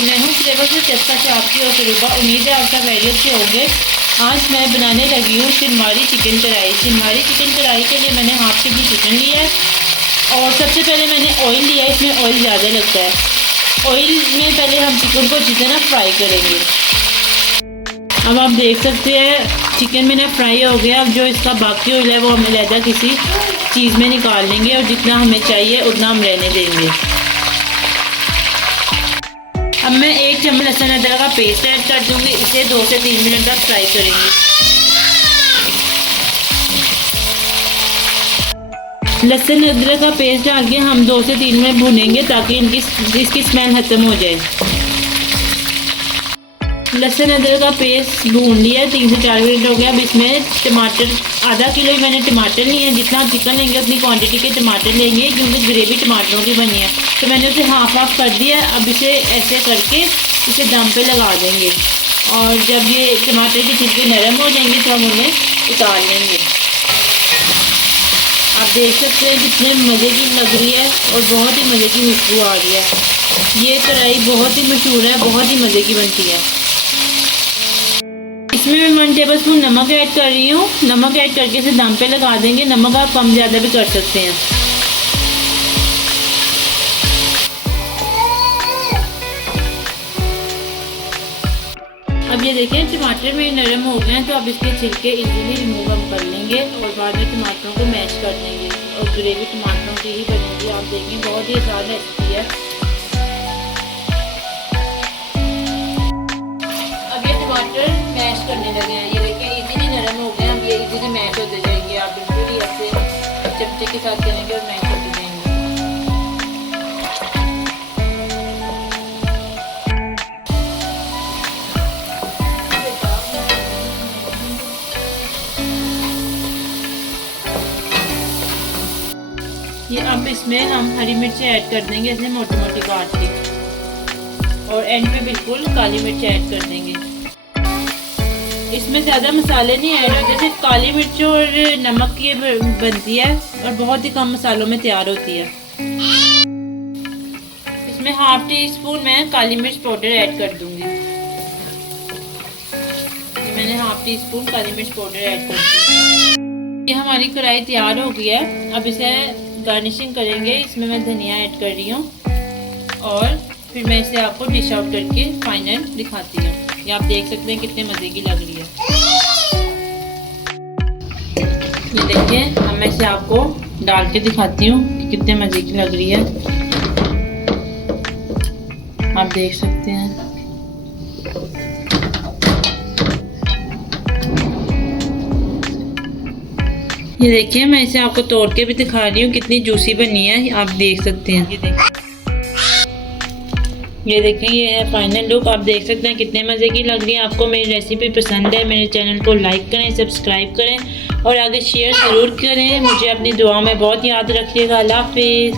मैं हूँ फ्लेवर से चस्का से आपकी और तजुर्बा। उम्मीद है आप सब खैरियत से होंगे। आज मैं बनाने लगी हूँ चिनमारी चिकन कढ़ाई। चिनमारी चिकन कढ़ाई के लिए मैंने हाफ के जी चिकन लिया है और सबसे पहले मैंने ऑयल लिया है। इसमें ऑयल ज़्यादा लगता है। ऑयल में पहले हम चिकन को अच्छी तरह फ्राई करेंगे। अब आप देख सकते हैं चिकन मेरा फ्राई हो गया। अब जो इसका बाकी ऑयल है वो हम अलहदा किसी चीज़ में निकाल लेंगे और जितना हमें चाहिए उतना हम रहने देंगे। अब मैं 1 चम्मच लहसुन अदरक का पेस्ट ऐड कर दूंगी। इसे 2 से 3 मिनट तक फ्राई करेंगे। लहसुन अदरक का पेस्ट डाल के हम 2 से 3 मिनट भूनेंगे ताकि इसकी स्मेल खत्म हो जाए। लहसुन अदरक का पेस्ट भून लिया, 3 से 4 मिनट हो गया। अब इसमें टमाटर, आधा किलो ही मैंने टमाटर लिए हैं। जितना चिकन लेंगे उतनी क्वांटिटी के टमाटर लेंगे क्योंकि ग्रेवी टमाटरों की बनी है। तो मैंने उसे हाफ कर दिया। अब इसे ऐसे करके इसे दम पे लगा देंगे और जब ये टमाटर के छिलके नरम हो जाएंगे तो हम उन्हें उतार लेंगे। आप देख सकते हैं कितने मज़े की लग रही है और बहुत ही मज़े की खुशबू आ रही है। ये कढ़ाई बहुत ही मशहूर है, बहुत ही मज़े की बनती है। इसमें मैं 1 टेबल स्पून नमक ऐड कर रही हूँ। नमक ऐड करके इसे दम पे लगा देंगे। नमक आप कम ज़्यादा भी कर सकते हैं। अब ये देखिए टमाटर में नरम हो गए हैं तो अब इसके छिलके इजीली रिमूव हम कर लेंगे और बाद में टमाटरों को मैश कर देंगे और ग्रेवी टमाटरों की ही बनेगी। आप देखें बहुत ही आसान रेसिपी है। अब ये टमाटर मैश करने लगे हैं। ये देखिए इजीली नरम हो गए हैं। अब ये इजीली मैश होते जाएंगे। आप बिल्कुल ही ऐसे चमचे के साथ करेंगे और मैश होते जाएंगे। ये अब इसमें हम हरी मिर्च ऐड कर देंगे ऐसे मोटी मोटी काट के और एंड में बिल्कुल काली मिर्च ऐड कर देंगे। इसमें ज़्यादा मसाले नहीं ऐड होते, सिर्फ काली मिर्च और नमक की बनती है और बहुत ही कम मसालों में तैयार होती है। इसमें हाफ टी स्पून मैं काली मिर्च पाउडर ऐड कर दूंगी। मैंने हाफ टी स्पून काली मिर्च पाउडर ऐड कर दी। ये हमारी कढ़ाई तैयार हो गई है। अब इसे गार्निशिंग करेंगे। इसमें मैं धनिया ऐड कर रही हूँ और फिर मैं इसे आपको डिश आउट करके फाइनल दिखाती हूँ। ये आप देख सकते हैं कितने मज़े की लग रही है। ये देखिए अब मैं इसे आपको डाल के दिखाती हूँ कि कितने मज़े की लग रही है। आप देख सकते हैं। ये देखिए मैं इसे आपको तोड़ के भी दिखा रही हूँ कितनी जूसी बनी है। आप देख सकते हैं। ये देखें ये है फाइनल लुक। आप देख सकते हैं कितने मज़े की लग रही है। आपको मेरी रेसिपी पसंद है मेरे चैनल को लाइक करें, सब्सक्राइब करें और आगे शेयर ज़रूर करें। मुझे अपनी दुआ में बहुत याद रखिएगा। अल्लाह हाफिज़।